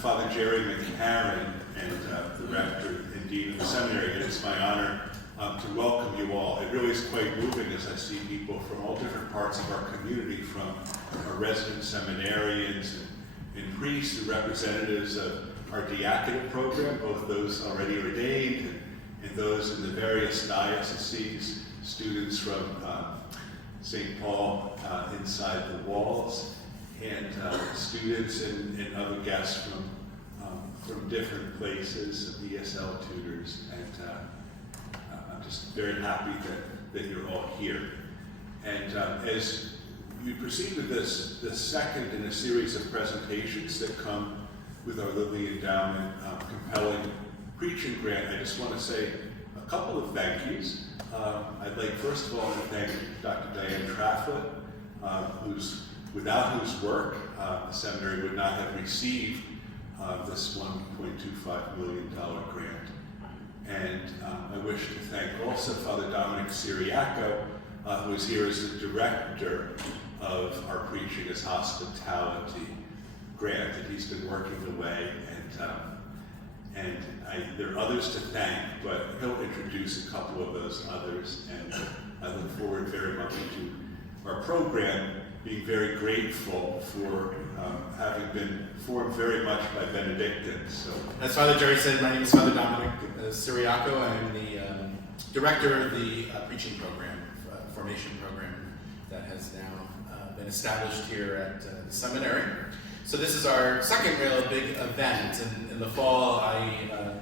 Father Jerry McCarran and the rector and dean of the seminary. It is my honor to welcome you all. It really is quite moving as I see people from all different parts of our community, from our resident seminarians and priests to representatives of our diaconate program, both those already ordained and those in the various dioceses, students from St. Paul inside the walls, and students and other guests from different places, ESL tutors, and I'm just very happy that you're all here. And as we proceed with the second in a series of presentations that come with our Lilly Endowment compelling preaching grant, I just want to say a couple of thank yous. I'd like first of all to thank Dr. Diane Trafflet, without whose work the seminary would not have received this $1.25 million grant. And I wish to thank also Father Dominic Siriaco, who is here as the director of our Preaching as Hospitality grant, and he's been working away, and there are others to thank, but he'll introduce a couple of those others, and I look forward very much to our program being very grateful for having been formed very much by Benedictines. So, as Father Jerry said, my name is Father Dominic Siriaco. I'm the director of the preaching program, formation program that has now been established here at the seminary. So this is our second real big event. In the fall, I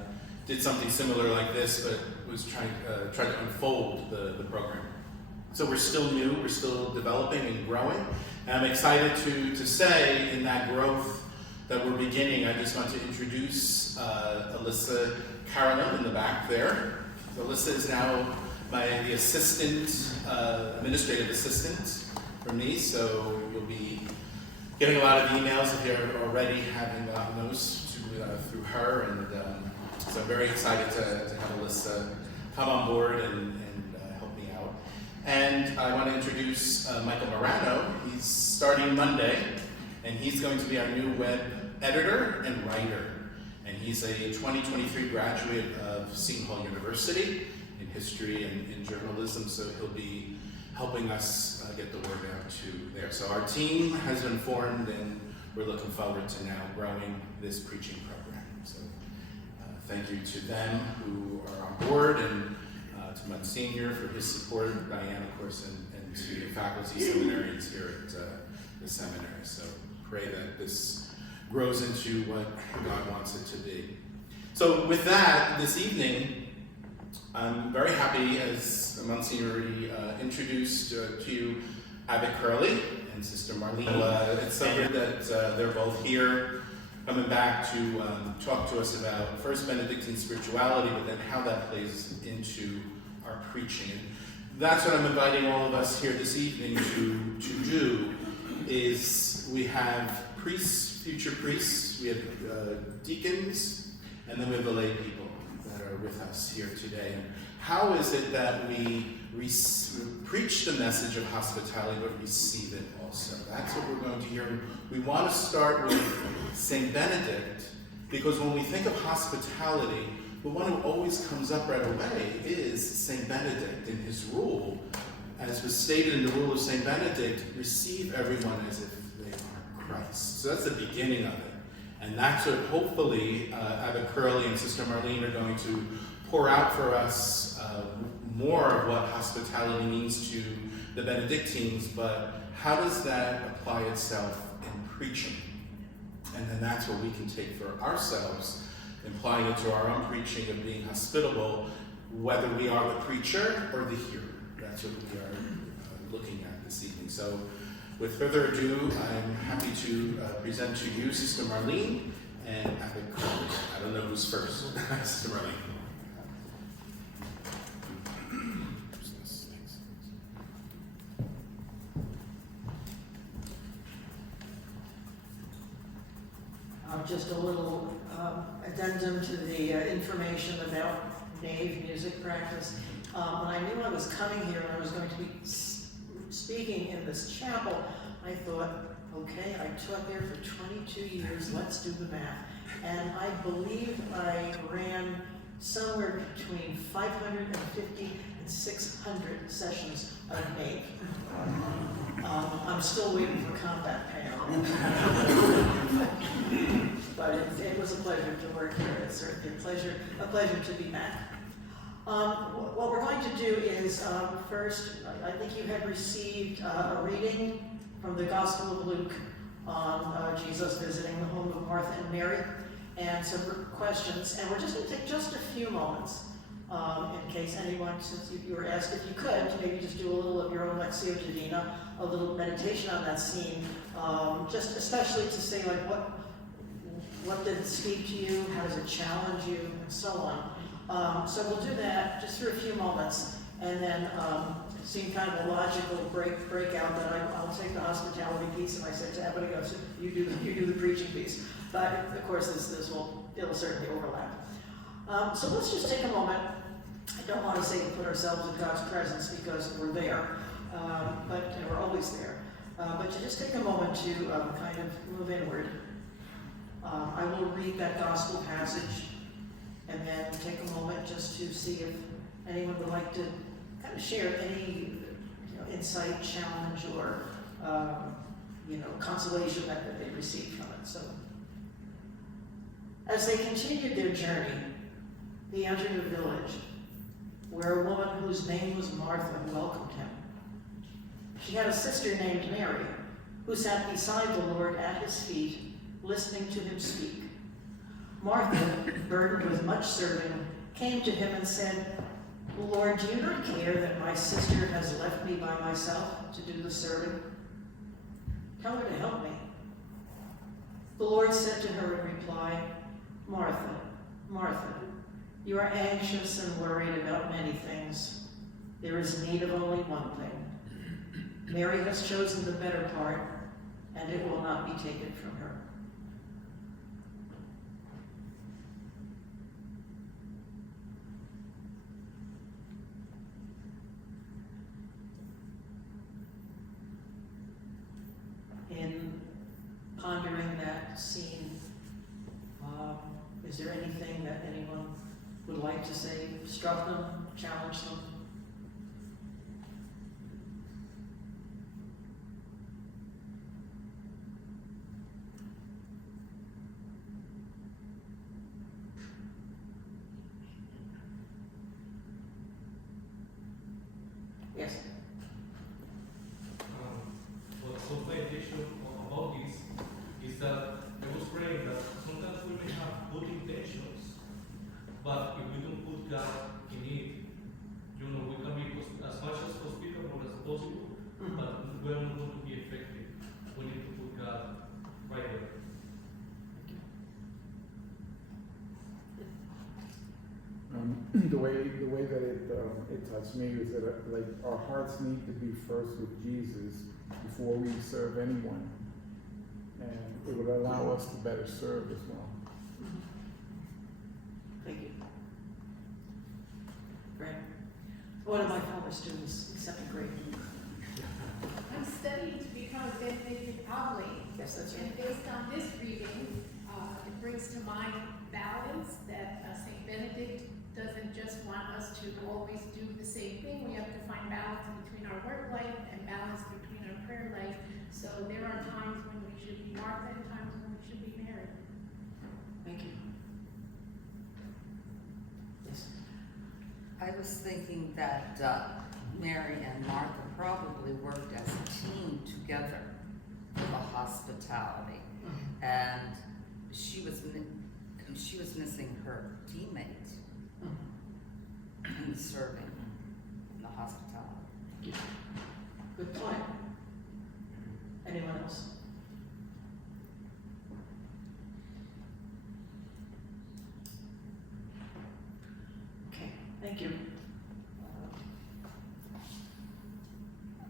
did something similar like this, but was trying to unfold the program. So we're still new, we're still developing and growing. And I'm excited to say in that growth that we're beginning, I just want to introduce Alyssa Carolyn in the back there. So Alyssa is now the assistant, administrative assistant for me, so you'll be getting a lot of emails if you're already having gotten those through her, and so I'm very excited to have Alyssa come on board and help me out. And I want to introduce Michael Morano. He's starting Monday, and he's going to be our new web editor and writer. And he's a 2023 graduate of Seton Hall University in history and in journalism, so he'll be helping us get the word out to there. So our team has been formed, and we're looking forward to now growing this preaching program. So thank you to them who are on board, and to Monsignor for his support, Diane, of course, and to the faculty seminarians here at the seminary. So pray that this grows into what God wants it to be. So with that, this evening, I'm very happy, as Monsignor already introduced to you, Abbot Curley and Sister Marlene. It's so good that they're both here, coming back to talk to us about first Benedictine spirituality, but then how that plays into our preaching. And that's what I'm inviting all of us here this evening to do, is we have priests, future priests, we have deacons, and then we have the lay people that are with us here today. And how is it that we preach the message of hospitality, but receive it also? That's what we're going to hear. We want to start with St. Benedict, because when we think of hospitality, the one who always comes up right away is St. Benedict in his rule. As was stated in the rule of St. Benedict, receive everyone as if they are Christ. So that's the beginning of it. And that's what hopefully Abbot Curley and Sister Marlene are going to pour out for us more of what hospitality means to the Benedictines, but how does that apply itself in preaching? And then that's what we can take for ourselves, applying it to our own preaching of being hospitable, whether we are the preacher or the hearer. That's what we are looking at this evening. So with further ado, I'm happy to present to you Sister Marlene and Abbot Curley. I don't know who's first. Sister Marlene. Just a little addendum to the information about nave music practice. When I knew I was coming here and I was going to be speaking in this chapel, I thought, Okay, I taught there for 22 years, let's do the math. And I believe I ran somewhere between 550 and 600 sessions of NAVE. I'm still waiting for combat payout. But it was a pleasure to work here. It's certainly a pleasure to be back. What we're going to do is, first, I think you had received a reading from the Gospel of Luke on Jesus visiting the home of Martha and Mary, and some questions. And we're just going to take just a few moments in case anyone, since you were asked if you could, maybe just do a little of your own Lectio Divina, a little meditation on that scene, just especially to say like what did it speak to you, how does it challenge you, and so on. So we'll do that just for a few moments, and then seem kind of a logical breakout that I'll take the hospitality piece, and I said to everybody else, you do the preaching piece. But of course, it'll certainly overlap. So let's just take a moment. I don't want to say to put ourselves in God's presence because we're there, but we're always there. But to just take a moment to kind of move inward. I will read that gospel passage and then take a moment just to see if anyone would like to kind of share any insight, challenge, or consolation that they received from it. So, as they continued their journey, they entered a village where a woman whose name was Martha welcomed him. She had a sister named Mary, who sat beside the Lord at his feet, listening to him speak. Martha, burdened with much serving, came to him and said, "Lord, do you not care that my sister has left me by myself to do the serving? Tell her to help me." The Lord said to her in reply, "Martha, Martha, you are anxious and worried about many things. There is need of only one thing. Mary has chosen the better part, and it will not be taken from her." In pondering that scene, is there anything that anyone would like to say, struck them, challenged them? Yes. What my intention about this is that I was praying that sometimes we may have good intentions, but if we don't put God in it, we can be as much as hospitable as possible, but we're not going to be effective. We need to put God right there. The way that it touched me is that like our hearts need to be first with Jesus before we serve anyone, and it would allow us to better serve as well. Thank you. Great. One of my former students in second grade. I'm studying to become a Benedict and Yes, that's right. And based on this reading, it brings to mind balance, that St. Benedict doesn't just want us to always do the same thing. We have to find balance between our work life and balance between our prayer life. So there are times when we should be Martha and times when we should be Mary. Thank you. Yes. I was thinking that Mary and Martha probably worked as a team together for the hospitality, and she was missing her teammate in serving in the hospitality. Good point. Anyone else? Okay, thank you.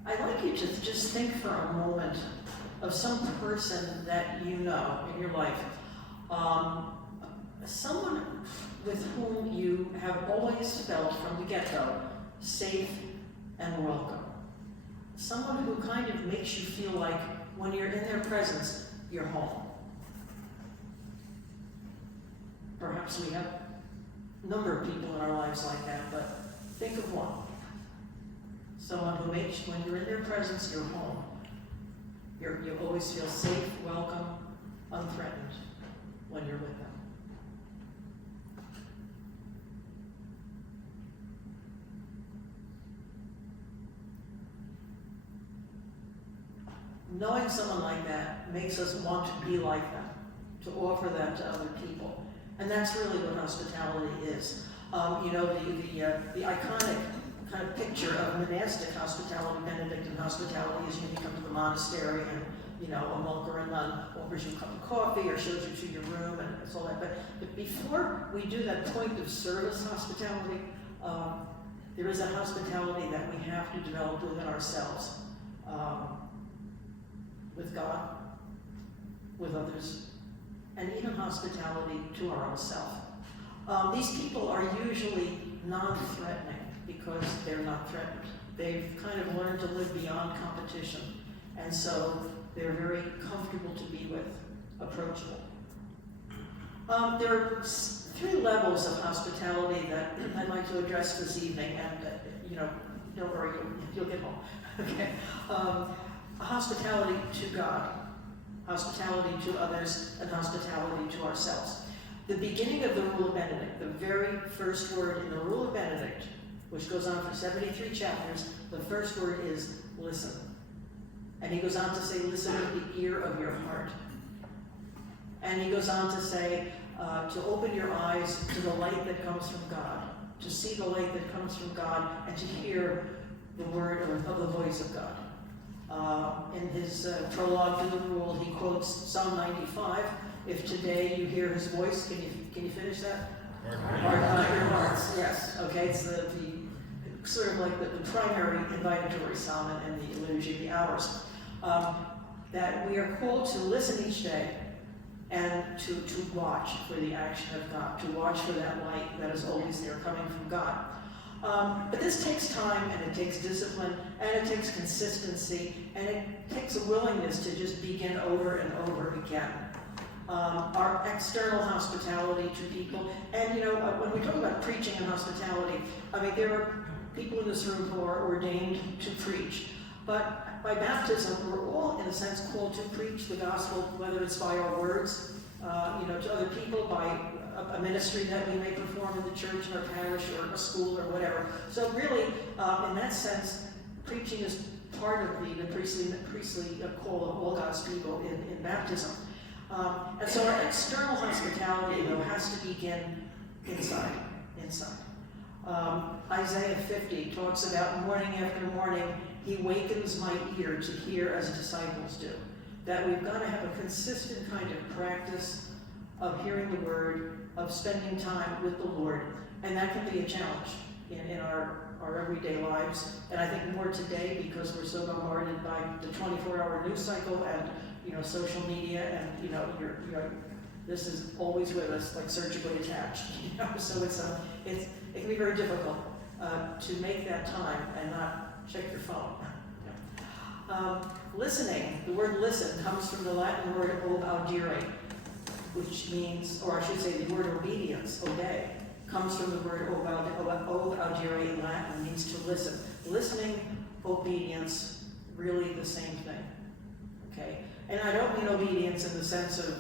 I'd like you to just think for a moment of some person that you know in your life. Someone with whom you have always felt from the get-go safe and welcome. Someone who kind of makes you feel like when you're in their presence, you're home. Perhaps we have a number of people in our lives like that, but think of one. Someone who makes, when you're in their presence, you're home. You always feel safe, welcome, unthreatened when you're with them. Knowing someone like that makes us want to be like them, to offer that to other people. And that's really what hospitality is. You know, the iconic kind of picture of monastic hospitality, Benedictine hospitality, is you come to the monastery and, you know, a monk or a nun offers you a cup of coffee or shows you to your room and it's all that. But before we do that point of service hospitality, there is a hospitality that we have to develop within ourselves, with God, with others, and even hospitality to our own self. These people are usually non-threatening because they're not threatened. They've kind of learned to live beyond competition, and so they're very comfortable to be with, approachable. There are 3 levels of hospitality that I'd like to address this evening, and you know, don't worry, you'll get home. Okay. Hospitality to God, hospitality to others, and hospitality to ourselves. The beginning of the Rule of Benedict, the very first word in the Rule of Benedict, which goes on for 73 chapters, the first word is listen. And he goes on to say, listen with the ear of your heart. And he goes on to say, to open your eyes to the light that comes from God, to see the light that comes from God, and to hear the word of the voice of God. In his prologue to the Rule, he quotes Psalm 95. If today you hear his voice, can you finish that? Harden not your hearts. Yes. Okay. It's the sort of like the primary invitatory psalm in the liturgy of the hours. That we are called to listen each day and to watch for the action of God, to watch for that light that is always there coming from God. But this takes time, and it takes discipline, and it takes consistency, and it takes a willingness to just begin over and over again. Our external hospitality to people, and you know, when we talk about preaching and hospitality, I mean, there are people in this room who are ordained to preach, but by baptism, we're all, in a sense, called to preach the gospel, whether it's by our words, you know, to other people, by a ministry that we may perform in the church, in our parish, or a school, or whatever. So really, in that sense, preaching is part of the priestly call of all God's people in baptism. And so our external hospitality, though, has to begin inside. Isaiah 50 talks about morning after morning, he wakens my ear to hear as disciples do. That we've got to have a consistent kind of practice of hearing the word, of spending time with the Lord, and that can be a challenge in our everyday lives. And I think more today because we're so bombarded by the 24-hour news cycle and, you know, social media, and you know, this is always with us, like surgically attached. You know, so it can be very difficult to make that time and not check your phone. Listening, the word listen comes from the Latin word ob audire, which means, or I should say the word obedience, obey, comes from the word ob audire in Latin, means to listen. Listening, obedience, really the same thing. Okay? And I don't mean obedience in the sense of,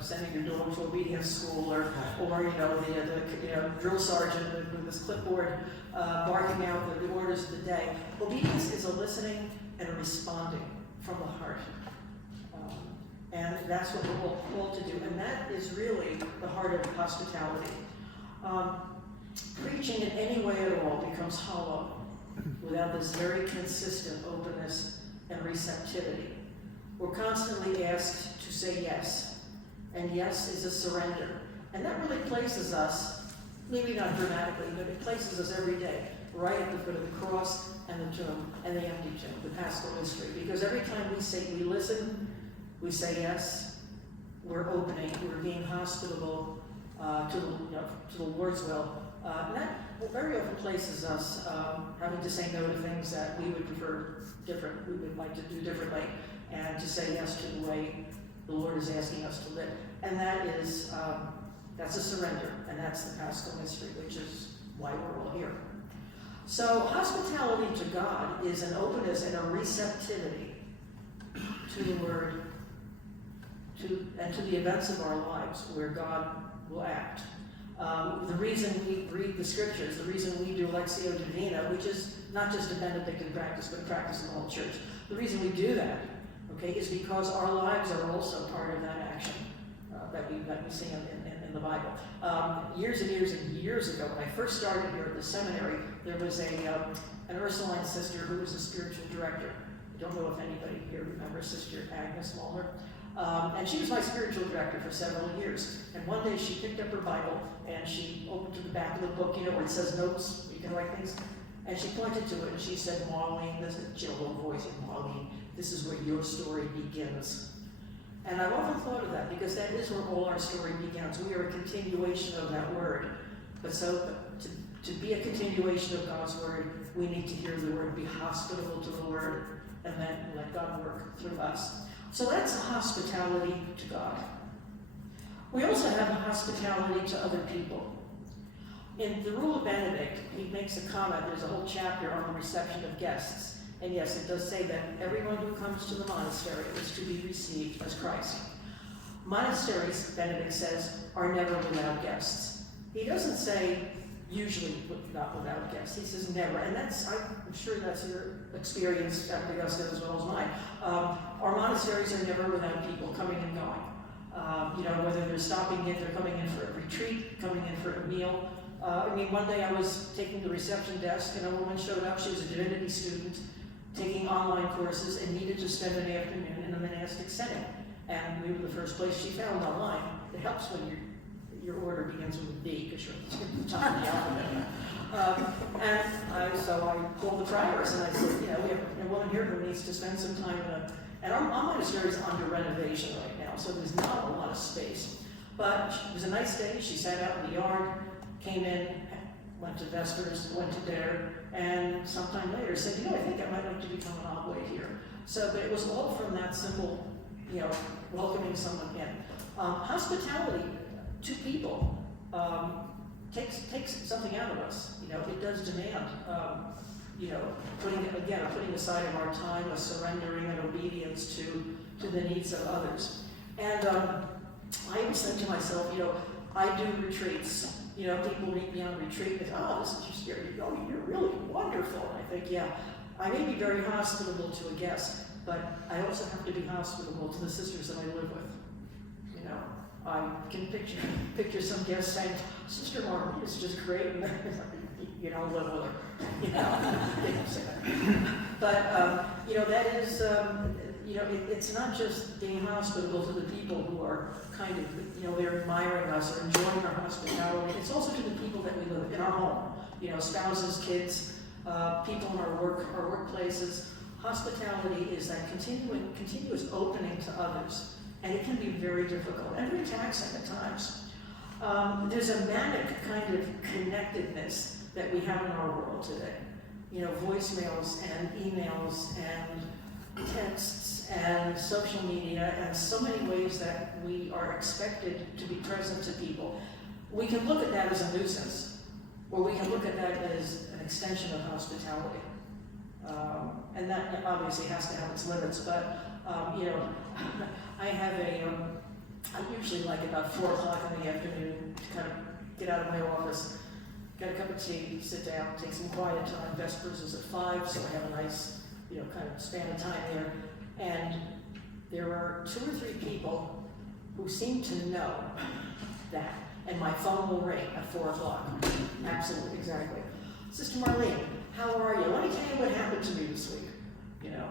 sending your dog to obedience school, or the drill sergeant with his clipboard barking out the orders of the day. Obedience is a listening and a responding from the heart. And that's what we're all called to do. And that is really the heart of hospitality. Preaching in any way at all becomes hollow without this very consistent openness and receptivity. We're constantly asked to say yes. And yes is a surrender. And that really places us, maybe not dramatically, but it places us every day right at the foot of the cross and the tomb and the empty tomb, the paschal mystery. Because every time we listen, we say yes, we're opening, we're being hospitable to the Lord's will, that very often places us having to say no to things that we would prefer different, we would like to do differently, and to say yes to the way the Lord is asking us to live. And that is, that's a surrender, and that's the Paschal mystery, which is why we're all here. So hospitality to God is an openness and a receptivity to the Word, and to the events of our lives where God will act. The reason we read the scriptures, the reason we do Lectio Divina, which is not just a Benedictine practice, but a practice in the whole church, the reason we do that, okay, is because our lives are also part of that action that we see in the Bible. Years and years and years ago, when I first started here at the seminary, there was an Ursuline sister who was a spiritual director. I don't know if anybody here remembers Sister Agnes Muller. And she was my spiritual director for several years. And one day she picked up her Bible and she opened to the back of the book, you know, where it says notes, where you can write things. And she pointed to it and she said, Marlene, this is a gentle voice of Marlene, this is where your story begins. And I've often thought of that because that is where all our story begins. We are a continuation of that word. But so to be a continuation of God's word, we need to hear the word, be hospitable to the word, and then let God work through us. So that's hospitality to God. We also have hospitality to other people. In the Rule of Benedict, he makes a comment, there's a whole chapter on the reception of guests. And yes, it does say that everyone who comes to the monastery is to be received as Christ. Monasteries, Benedict says, are never without guests. He doesn't say usually not without guests. He says never, and I'm sure that's your experience at Augustine as well as mine. Our monasteries are never without people coming and going. You know, whether they're stopping in, they're coming in for a retreat, coming in for a meal. I mean, one day I was taking the reception desk and a woman showed up. She was a divinity student taking online courses and needed to spend an afternoon in a monastic setting. And we were the first place she found online. It helps when your order begins with a B because you're at the top of the alphabet. So I called the prioress and I said, you know, we have a woman here who needs to spend some time and our monastery is under renovation right now, so there's not a lot of space. But it was a nice day. She sat out in the yard, came in, went to Vespers, went to dinner, and sometime later said, you know, I think I might like to become an oblate here. So but it was all from that simple, you know, welcoming someone in. Hospitality to people takes something out of us. You know, it does demand, you know, putting aside of our time, a surrendering and obedience to the needs of others. And I always think to myself, you know, I do retreats. You know, people meet me on retreat and oh, this is just you're really wonderful. And I think, yeah, I may be very hospitable to a guest, but I also have to be hospitable to the sisters that I live with. You know, I can picture some guests saying, Sister Marlene is just great, and you know, live with her. You know, but you know, that is, you know, it's not just being hospitable to the people who are kind of, you know, they're admiring us or enjoying our hospitality. It's also to the people that we live in our home. You know, spouses, kids, people in our workplaces. Hospitality is that continuous opening to others, and it can be very difficult and very taxing at times. There's a manic kind of connectedness that we have in our world today. You know, voicemails and emails and texts and social media and so many ways that we are expected to be present to people. We can look at that as a nuisance, or we can look at that as an extension of hospitality. And that obviously has to have its limits, but you know, I have I usually like about 4 o'clock in the afternoon to kind of get out of my office, get a cup of tea, sit down, take some quiet time. Vespers is at 5, so I have a nice, you know, kind of span of time there. And there are 2 or 3 people who seem to know that, and my phone will ring at 4 o'clock. Absolutely, exactly. Sister Marlene, how are you? Let me tell you what happened to me this week. You know,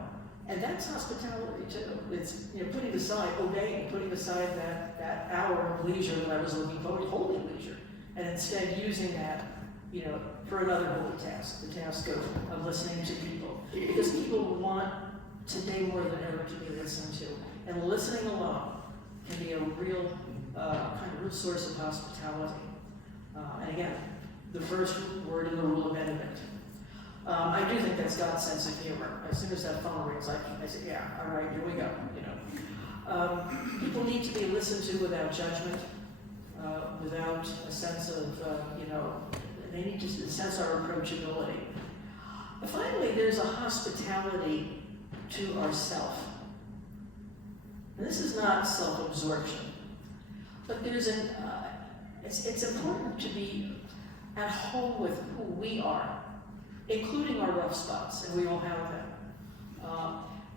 and that's hospitality too. It's, you know, putting aside, putting aside that hour of leisure that I was looking for, holy leisure, and instead using that, you know, for another holy task, the task of listening to people. Because people want today more than ever to be listened to. And listening alone can be a real, kind of real source of hospitality. And again, the first word in the rule of Benedict. I do think that's God's sense of humor. As soon as that phone rings, I say, yeah, all right, here we go, you know. People need to be listened to without judgment, without a sense of, you know, they need to sense our approachability. But finally, there's a hospitality to ourself. And this is not self-absorption, but there's an, it's important to be at home with who we are, including our rough spots, and we all have them.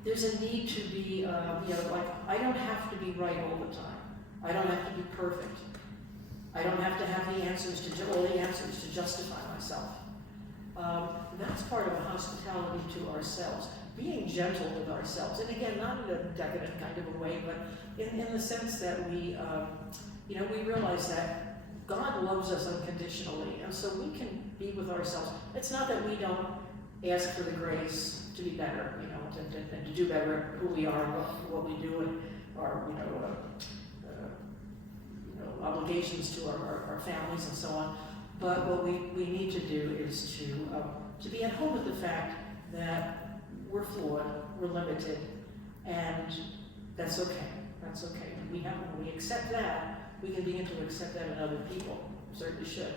There's a need to be, you know, like, I don't have to be right all the time. I don't have to be perfect. I don't have to have all the answers to justify myself. That's part of a hospitality to ourselves. Being gentle with ourselves, and again, not in a decadent kind of a way, but in the sense that we, you know, we realize that God loves us unconditionally, and so we can be with ourselves. It's not that we don't ask for the grace to be better, you know, and to do better at who we are, what we do, and our, you know, obligations to our families and so on. But what we need to do is to be at home with the fact that we're flawed, we're limited, and that's okay. That's okay. When we accept that, we can begin to accept that in other people. We certainly should.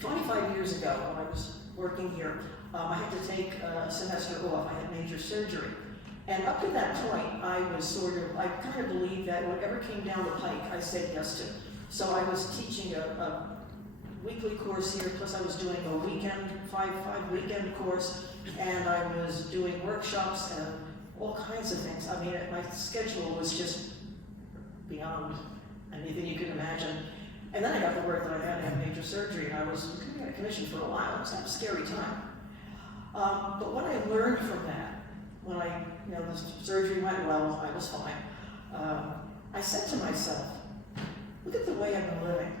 25 years ago, when I was working here, I had to take a semester off. I had major surgery. And up to that point, I kind of believed that whatever came down the pike, I said yes to. So I was teaching a weekly course here, plus I was doing a weekend, five weekend course, and I was doing workshops and all kinds of things. I mean, my schedule was just beyond anything you could imagine. And then I got the word that I had to have major surgery, and I was out of commission for a while. It was a scary time. But what I learned from that, when the surgery went well, I was fine. I said to myself, look at the way I've been living.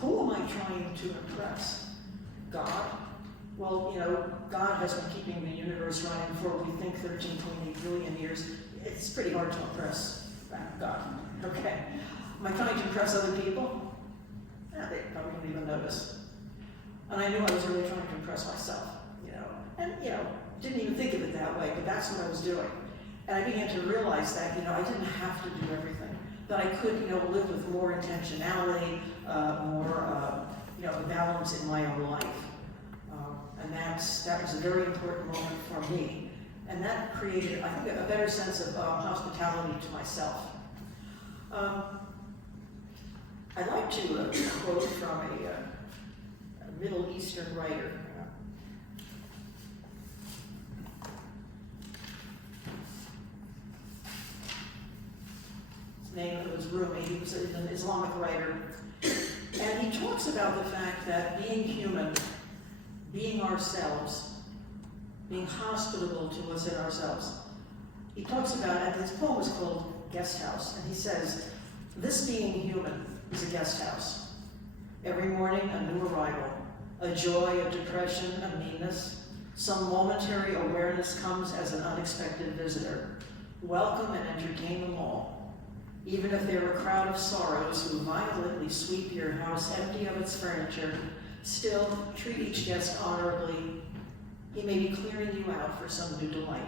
Who am I trying to impress? God? Well, you know, God has been keeping the universe running for, we think, 13.8 billion years. It's pretty hard to impress God, okay? Am I trying to impress other people? They probably don't even notice. And I knew I was really trying to impress myself, you know. And, you know, didn't even think of it that way, but that's what I was doing. And I began to realize that, you know, I didn't have to do everything. That I could, you know, live with more intentionality, more, you know, balance in my own life. And that was a very important moment for me. And that created, I think, a better sense of hospitality to myself. I'd like to quote from a Middle Eastern writer. His name was Rumi. He was an Islamic writer. And he talks about the fact that being human, being ourselves, being hospitable to what's in ourselves. He talks about, and his poem is called Guest House, and he says, this being human is a guest house. Every morning a new arrival, a joy, a depression, a meanness. Some momentary awareness comes as an unexpected visitor. Welcome and entertain them all. Even if they're a crowd of sorrows who violently sweep your house empty of its furniture, still treat each guest honorably. He may be clearing you out for some new delight.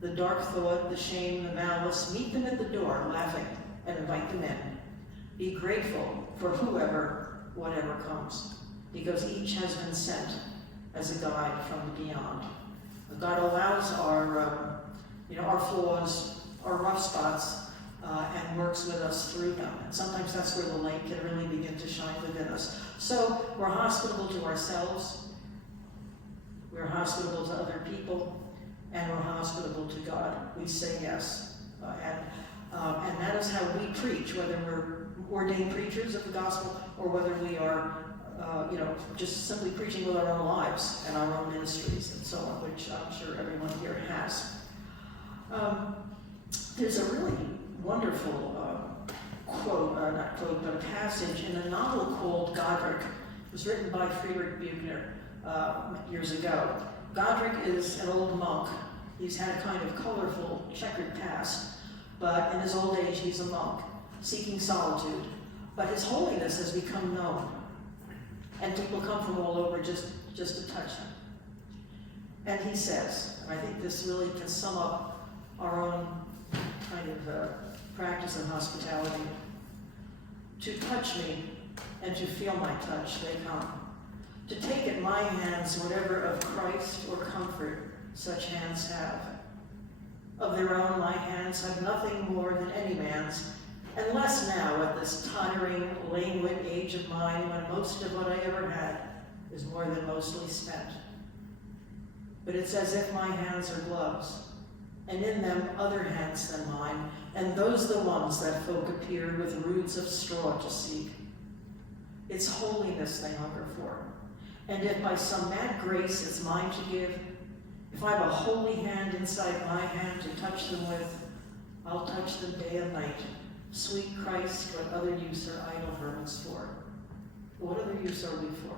The dark thought, the shame, the malice, meet them at the door, laughing, and invite them in. Be grateful for whoever, whatever comes, because each has been sent as a guide from beyond. God allows our, our flaws, our rough spots, and works with us through them. And sometimes that's where the light can really begin to shine within us. So we're hospitable to ourselves, we're hospitable to other people, and we're hospitable to God. We say yes. And that is how we preach, whether we're ordained preachers of the gospel or whether we are, just simply preaching with our own lives and our own ministries and so on, which I'm sure everyone here has. There's a really wonderful but a passage in a novel called Godric. It was written by Friedrich Buechner years ago. Godric is an old monk. He's had a kind of colorful, checkered past, but in his old age, he's a monk, seeking solitude. but his holiness has become known. And people come from all over just to touch him. And he says, and I think this really can sum up our own kind of practice in hospitality, to touch me and to feel my touch, they come. To take at my hands whatever of Christ or comfort such hands have. Of their own my hands have nothing more than any man's, and less now at this tiring, languid age of mine when most of what I ever had is more than mostly spent. But it's as if my hands are gloves, and in them other hands than mine, and those the ones that folk appear with roods of straw to seek. It's holiness they hunger for, and if by some mad grace it's mine to give, if I've a holy hand inside my hand to touch them with, I'll touch them day and night. Sweet Christ, what other use are idle hermits for? What other use are we for?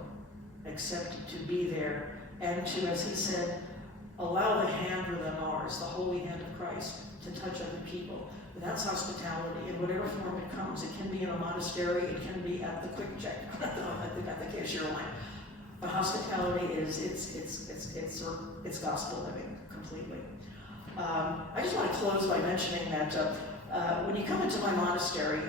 Except to be there and to, as he said, allow the hand within ours, the holy hand of Christ, to touch other people. And that's hospitality in whatever form it comes. It can be in a monastery, it can be at the quick check, at the cashier line. But hospitality is, it's gospel living completely. I just want to close by mentioning that when you come into my monastery,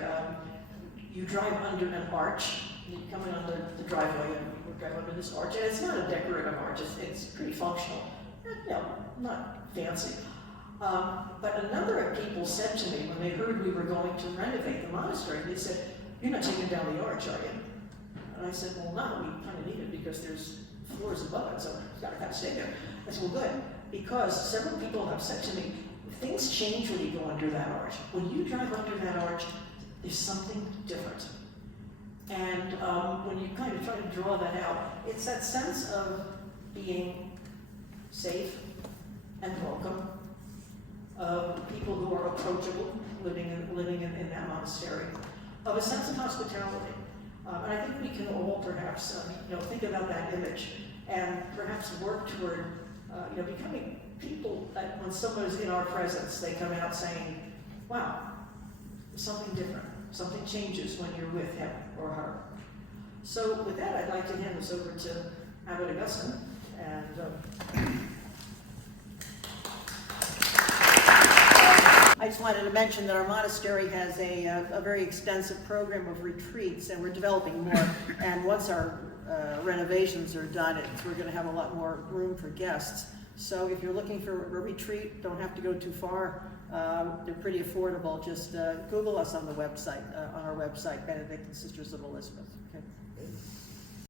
you drive under an arch. You come in under the driveway and you drive under this arch. And it's not a decorative arch, it's pretty functional. You know, not fancy. But a number of people said to me when they heard we were going to renovate the monastery, they said, "You're not taking down the arch, are you?" And I said, "Well, no, we kind of need it because there's floors above it, so it's got to kind of stay there." I said, "Well, good, because several people have said to me, things change when you go under that arch. When you drive under that arch, there's something different." And when you kind of try to draw that out, it's that sense of being safe and welcome, of people who are approachable, living in that monastery, of a sense of hospitality. And I think we can all perhaps think about that image and perhaps work toward becoming people that when someone is in our presence, they come out saying, "Wow, there's something different. Something changes when you're with him or her." So with that, I'd like to hand this over to Abbot Augustine. And I just wanted to mention that our monastery has a very extensive program of retreats, and we're developing more. And once our renovations are done, we're going to have a lot more room for guests. So if you're looking for a retreat, don't have to go too far. They're pretty affordable. Just Google us on the website, on our website, Benedict and Sisters of Elizabeth. Okay.